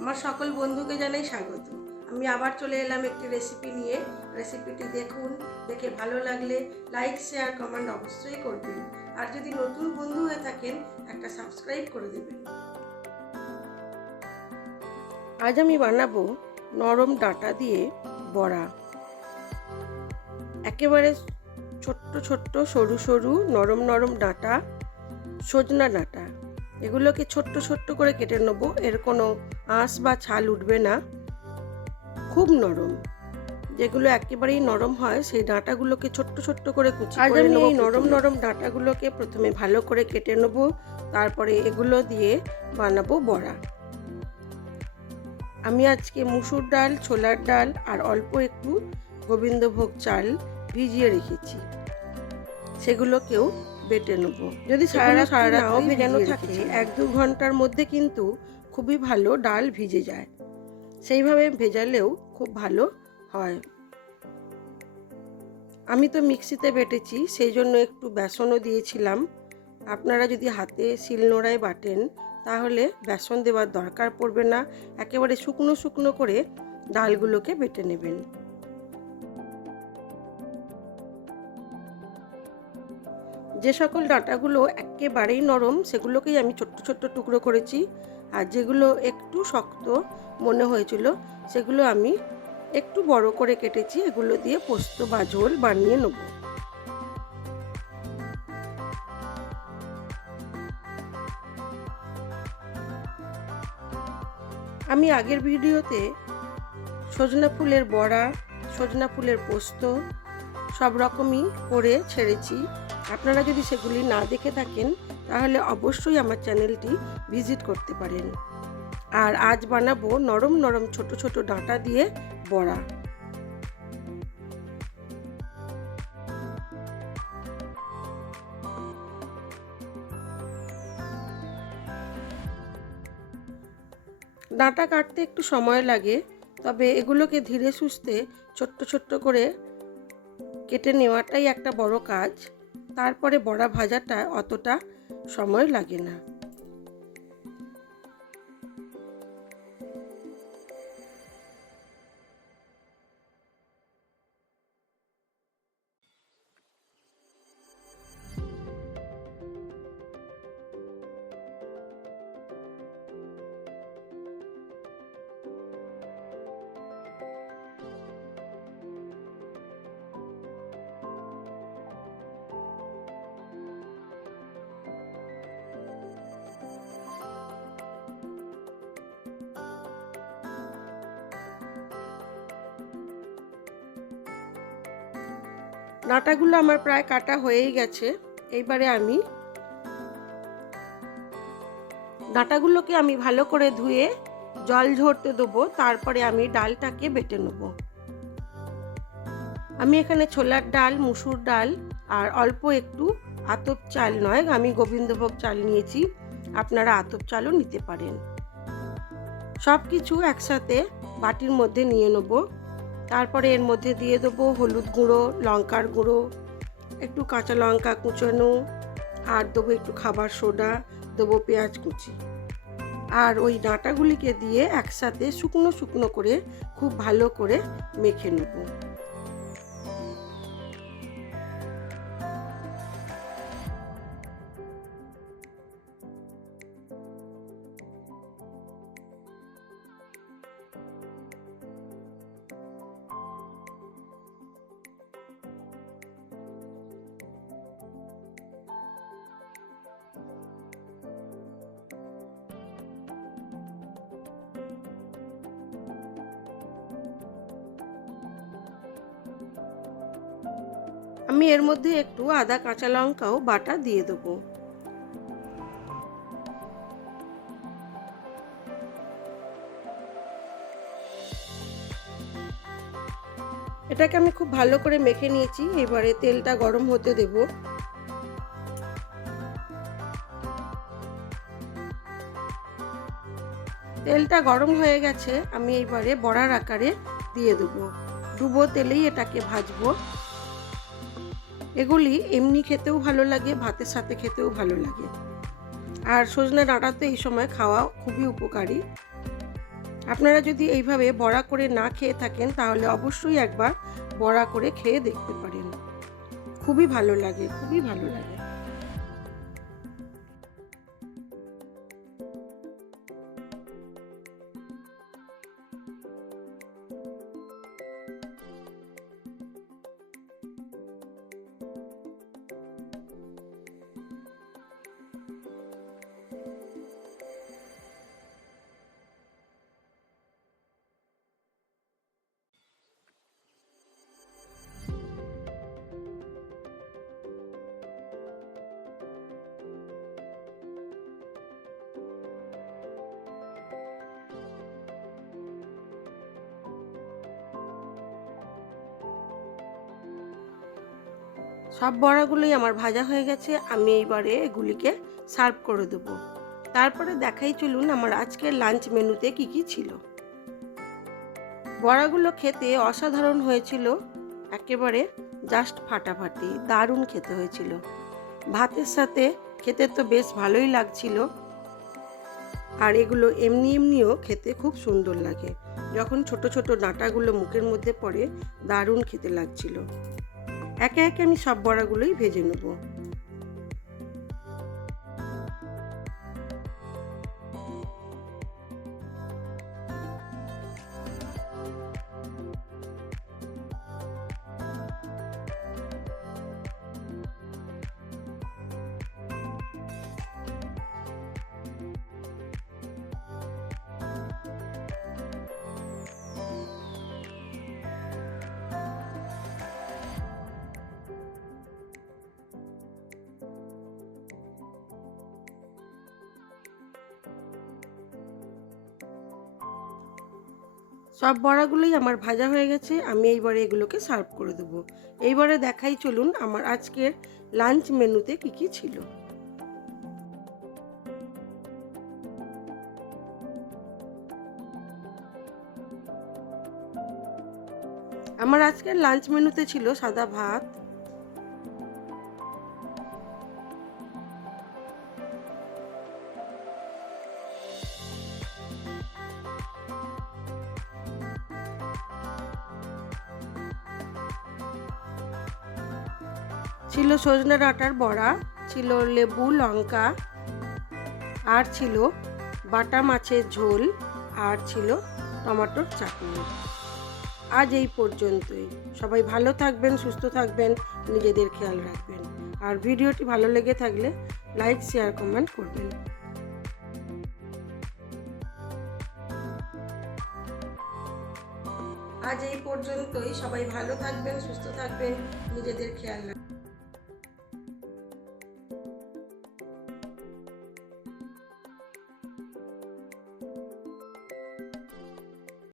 আমার সকল বন্ধুকে জানাই স্বাগত। আমি আবার চলে এলাম একটি রেসিপি নিয়ে। রেসিপিটি দেখুন, দেখে ভালো লাগলে লাইক শেয়ার কমেন্ট অবশ্যই করবেন। আর যদি নতুন বন্ধু হয়ে থাকেন একটা সাবস্ক্রাইব করে দেবেন। আজ আমি বানাবো নরম ডাঁটা দিয়ে বড়া। একেবারে ছোট্ট ছোট্ট সরু সরু নরম নরম ডাঁটা, সজনা ডাঁটা, এগুলোকে ছোট্ট ছোট্ট করে কেটে নেবো। এর কোনো আঁশ বা ছাল উঠবে না, খুব নরম। যেগুলো একেবারেই নরম হয় সেই ডাঁটাগুলোকে ছোট্ট ছোট্ট করে কুচি করে নেব। এই নরম নরম ডাঁটাগুলোকে প্রথমে ভালো করে কেটে নেব, তারপরে এগুলো দিয়ে বানাবো বড়া। আমি আজকে মুসুর ডাল, ছোলার ডাল আর অল্প একটু গোবিন্দভোগ চাল ভিজিয়ে রেখেছি, সেগুলোকেও বেটে নেব। যদি সারা রাত ভেজানো থাকে 1-2 ঘন্টার মধ্যে কিন্তু খুবই ভালো ডাল ভিজে যায়। সেইভাবে ভেজালেও খুব ভালো হয়। আমি তো মিক্সিতে বেটেছি, সেই জন্য একটু বেসনও দিয়েছিলাম। আপনারা যদি হাতে শিলনোড়ায় বাটেন তাহলে বেসন দেওয়ার দরকার পড়বে না, একেবারে শুকনো শুকনো করে ডালগুলোকে বেটে নেবেন। যে সকল ডাঁটাগুলো একেবারেই নরম সেগুলোকেই আমি ছোট্ট ছোট্ট টুকরো করেছি, আর যেগুলো একটু শক্ত মনে হয়েছিল সেগুলো আমি একটু বড় করে কেটেছি। এগুলো দিয়ে পোস্ত বা ঝোল বানিয়ে নেব। আমি আগের ভিডিওতে সজনা ফুলের বড়া, সজনা ফুলের পোস্ত সব রকমই করে ছেড়েছি। আপনারা যদি সেগুলি না দেখে থাকেন তাহলে অবশ্যই আমার চ্যানেলটি ভিজিট করতে পারেন। আর আজ বানাবো নরম নরম ছোট ছোট ডাঁটা দিয়ে বড়া। ডাঁটা কাটতে একটু সময় লাগে, তবে এগুলোকে ধীরে সুস্থে ছোট্ট ছোট্ট করে কেটে নেওয়াটাই একটা বড় কাজ। তারপরে বড়া ভাজাটা অতটা সময় লাগে না। ডাঁটাগুলো আমার প্রায় কাটা হয়েই গেছে। এইবারে আমি ডাঁটাগুলোকে ভালো করে ধুয়ে জল ঝরতে দেবো, তারপরে আমি ডালটাকে বেটে নেব। আমি এখানে ছোলার ডাল, মুসুর ডাল আর অল্প একটু আতপ চাল নয়, আমি গোবিন্দভোগ চাল নিয়েছি। আপনারা আতপ চালও নিতে পারেন। সব কিছু একসাথে বাটির মধ্যে নিয়ে নেব। তারপরে এর মধ্যে দিয়ে দেবো হলুদ গুঁড়ো, লঙ্কার গুঁড়ো, একটু কাঁচা লঙ্কা কুচোনো, আর দেবো একটু খাবার সোডা, দেবো পেঁয়াজ কুচি। আর ওই ডাঁটাগুলিকে দিয়ে একসাথে শুকনো শুকনো করে খুব ভালো করে মেখে নেব। আমি এর মধ্যে একটু আদা কাঁচা লঙ্কাও বাটা দিয়ে দেবো। এটাকে আমি খুব ভালো করে মেখে নিয়েছি। এবারে তেলটা গরম হতে দেব। তেলটা গরম হয়ে গেছে, আমি এইবারে বড়ার আকারে দিয়ে দেবো। ডুবো তেলেই এটাকে ভাজবো। এগুলি এমনি খেতেও ভালো লাগে, ভাতের সাথে খেতেও ভালো লাগে। আর সজনে ডাঁটা তো এই সময় খাওয়া খুবই উপকারী। আপনারা যদি এইভাবে বড়া করে না খেয়ে থাকেন তাহলে অবশ্যই একবার বড়া করে খেয়ে দেখতে পারেন। খুবই ভালো লাগে, খুবই ভালো লাগে। সব বড়াগুলোই আমার ভাজা হয়ে গেছে। আমি এইবারে এগুলিকে সার্ভ করে দেব। তারপরে দেখাই চলুন আমার আজকের লাঞ্চ মেনুতে কি কি ছিল। বড়াগুলো খেতে অসাধারণ হয়েছিল, একেবারে জাস্ট ফাটাফাটি, দারুণ খেতে হয়েছিল। ভাতের সাথে খেতে তো বেশ ভালোই লাগছিল। আর এগুলো এমনি এমনিও খেতে খুব সুন্দর লাগে। যখন ছোট ছোট ডাঁটাগুলো মুখের মধ্যে পড়ে দারুণ খেতে লাগছিল। একে একে আমি সব বড়াগুলোই ভেজে নেব। সব বড়াগুলোই আমার ভাজা হয়ে গেছে। আমি এইবারে এগুলোকে সার্ভ করে দেবো। এইবারে দেখাই চলুন আমার আজকের লাঞ্চ মেনুতে কি কি ছিল। আমার আজকের লাঞ্চ মেনুতে ছিল সাদা ভাত, ছিল সজনে ডাঁটার বড়া, ছিল লেবু লঙ্কা, আর ছিল বাটা মাছের ঝোল, আর ছিল টমেটোর চাটনি। আজ এই পর্যন্তই। সবাই ভালো থাকবেন, সুস্থ থাকবেন, নিজেদের খেয়াল রাখবেন। আর ভিডিওটি ভালো লেগে থাকলে লাইক, শেয়ার, কমেন্ট করবেন। আজ এই পর্যন্তই। সবাই ভালো থাকবেন, সুস্থ থাকবেন, নিজেদের খেয়াল রাখবেন।